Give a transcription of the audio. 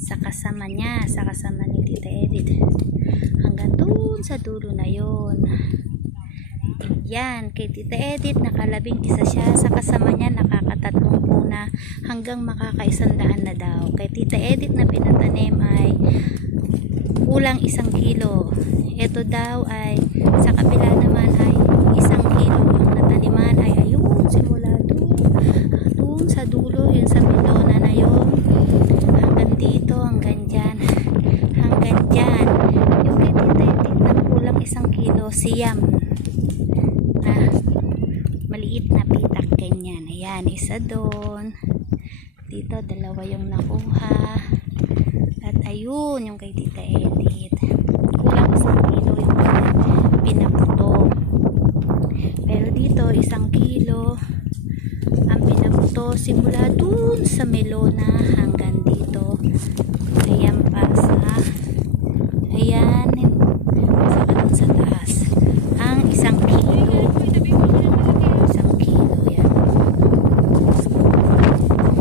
sa kasama niya, sa kasama ni Tita Edith. Hanggang dun sa dulo na yon. Yan, kay Tita Edith, nakalabing isa siya. Sa kasama niya, nakakatatlong po na hanggang makakaisandaan na daw. Kay Tita Edith na pinatanim ay kulang isang kilo. Ito daw ay, sa kabila naman ay isang kilo. Ang nataniman ay ayun, simula doon. Doon sa dulo, yun sa Mindona na yun. Hanggang dito, hanggang dyan. Hanggang dyan. Yung kay Tita Edith na kulang isang kilo, siyam na maliit na pitak ganyan. Ayan, isa doon. Dito, dalawa yung nakuha. At ayun, yung kay Tita Edith. Kulang isang kilo yung pinaputo. Pero dito, isang kilo ang pinaputo simula dun sa melona